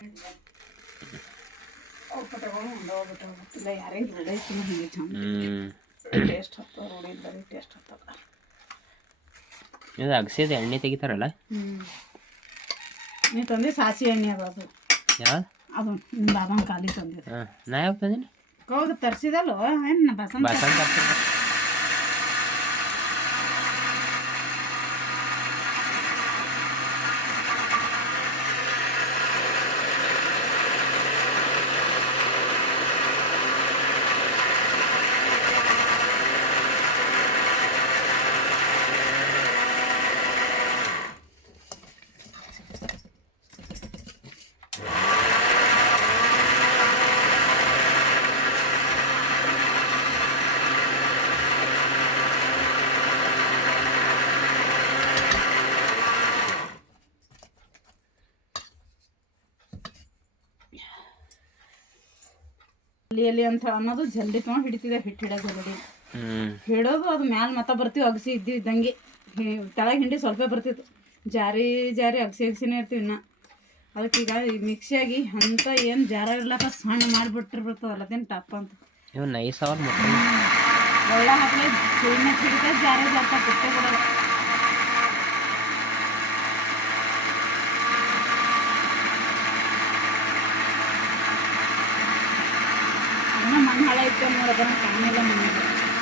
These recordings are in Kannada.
ಇಲ್ಲ ಹಿಂಗೆ ಚಂದ ಟೇಸ್ಟ್ ಹತ್ತೋ ರೋಡಿಂದ ಟೇಸ್ಟ್ ಹತ್ತಲ್ಲ ಇದು ಅಗಸಿದ ಎಣ್ಣೆ ತೆಗಿತಾರಲ್ಲ? ನೀ ತಂದೆ ಸಾಸಿ ಎಣ್ಣೆ ಅದು. ಅದು ನಿಮ್ಮ ಬಾಬನ್ ಖಾಲಿ ನಾ ಯಾವ ತಂದಿನಿ? ಹೌದು ತರಿಸಿದಲ್ಲೋ ಏನು ಬಸಂತ? ಎಲ್ಲಿ ಎಲ್ಲಿ ಅಂತ ಅನ್ನೋದು ಜಲ್ದಿ ತೊಗೊಂಡು ಹಿಡಿತಿದೆ ಹಿಟ್ಟು ಹಿಡೋದು ಜಲ್ದಿ ಹಿಡೋದು ಅದು ಮ್ಯಾಲ ಮತ್ತ ಬರ್ತೀವಿ ಅಗಸಿ ಇದ್ದೀವಿ ಇದ್ದಂಗೆ. ತಳಗ ಹಿಂಡಿ ಸ್ವಲ್ಪ ಬರ್ತಿತ್ತು. ಜಾರಿ ಜಾರಿ ಅಗಸಿ ಅಗಸಿನೇ ಇರ್ತೀವಿ ಇನ್ನ. ಅದಕ್ಕೆ ಈಗ ಮಿಕ್ಸಿಯಾಗಿ ಅಂತ ಏನು ಜಾರ ಇರ್ಲಕ್ಕ ಸಣ್ಣ ಮಾಡಿಬಿಟ್ಟಿರ್ಬಿಡ್ತದಲ್ಲ ಅದೇನು ಟಪ್ ಅಂತ. ಇವು ನೈಸ್ ಅವ್ರ ಮುಟ್ಟ ಒಳ್ಳೆ ಹಾಕಲಿ. ಸುಣ್ಣ ಹಿಡಿತ ಜಾರ ಜಾತ ಬಿಟ್ಟೆ ಕೊಡಲ್ಲ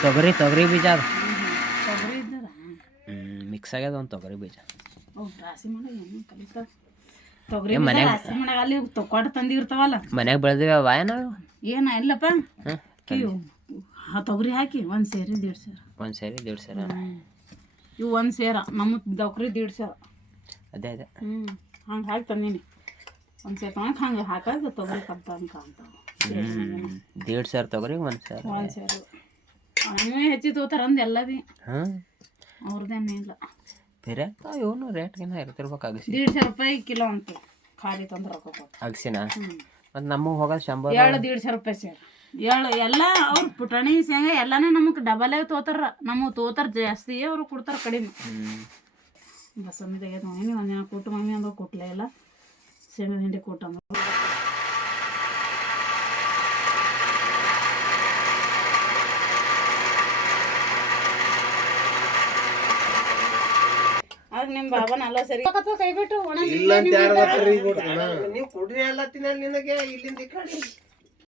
ತೊಗರಿ ತೊಗರಿ ಬೀಜ ಅದು. ತೊಗರಿ ಇದ್ದದ ಹ್ಞೂ ಮಿಕ್ಸ್ ಆಗ್ಯದ ಒಂದು ತೊಗರಿ ಬೀಜ. ಅವ್ ರಾಸಿ ಮಾಡೋ ಏನು ಕಲಿತಾವ ತೊಗರಿ ಏ, ಬೀಜ ಮನ್ಯಾಗ- ರಾಸಿ ಮಾಡಾಗ ಅಲ್ಲಿ ತೊಕ್ಕೊಟ್ಟು ತಂದಿರ್ತಾವಲ್ಲ. ಮನ್ಯಾಗ ಬೆಳೆದಿವಿ ಅವ ನಾವು ಏನ ಇಲ್ಲಪ್ಪ. ಹಾಂ ಇವು ಆ ತೊಗರಿ ಹಾಕಿ ಒಂದು ಸೇರಿ ದೀಡ್ ಸೇರ. ಒಂದು ಸೇರಿ ದೇಡ್ ಸೇರ? ಇವು ಒಂದು ಸೇರ ನಮ್ಮ ತೊಗರಿ ದೀಡ್ ಸೇರ. ಅದೇ ಅದೇ. ಹ್ಞೂ ಹಂಗೆ ಹಾಕಿ ತಂದೀನಿ. ಒಂದು ಸೇರ್ ತೊಗೊಂಡು ಹಂಗೆ ಹಾಕೋದು ತೊಗರಿ ಕಬ್ಬ ಅಂತ ಅಂತಾವ. ಹ್ಞೂ ಸಾವಿರ ತಗೋರಿ ಒಂದು ಸಾವಿರ ಒಂದು ಸೇರು. ಅವನೇ ಹೆಚ್ಚಿ ತಗೋತಾರ ಅಂದ ಎಲ್ಲ ಭೀ ಹಾಂ? ಅವ್ರದ್ದೇನೇ ಇಲ್ಲ. ಬೇರೆ ಇವನು ರೇಟ್ಗಿನ್ನ ಇರ್ತಿರ್ಬೇಕು ಅಗಸಿ ದೀಡ್ ಸಾವಿರ ರೂಪಾಯಿ ಕಿಲೋ ಅಂತ. ಖಾಲಿ ತಂದ್ರೆ ರೊಕ್ಕ ಕೊಟ್ಟು. ಅಗಸಿನ? ಮತ್ತು ನಮಗೆ ಹೋಗೋದು ಶಂಬರ್ ಏಳು ದೀಡ್ ಸಾವಿರ ರೂಪಾಯಿ ಸೇರ್. ಏಳು ಎಲ್ಲ ಅವ್ರು ಪುಟಾಣಿ ಶೇಂಗಾ ಎಲ್ಲಾನೇ ನಮಗೆ ಡಬಲೇ ತೋತಾರ ನಮಗೆ ತೋತಾರ ಜಾಸ್ತಿ ಅವ್ರು ಕೊಡ್ತಾರ ಕಡಿಮೆ. ಬಸ್ ಬಸಮ್ಮಿದಾಗೆ ಮಮ್ಮಿ ಒಂದು ದಿನ ಕೊಟ್ಟು ಮಮ್ಮಿ ಅಂದ್ರೆ ಕೊಟ್ಲೇ ಇಲ್ಲ. ಶೇಂಗದ ಹಿಂಡಿ ಕೊಟ್ಟು ಅಂದ್ರೆ. ಬಾಬನ ಅಲ್ಲ ಸರಿ? ಕೈ ಬಿಟ್ಟು ಒಣ ಇಲ್ಲ ಅಂತ ಯಾರು ನೀವು ಕುಡ್ರಿ ಎಲ್ಲ ತಿನ್ನಲ್ಲ ನಿನಗೆ ಇಲ್ಲಿಂದ ಈ ಕಡೆ.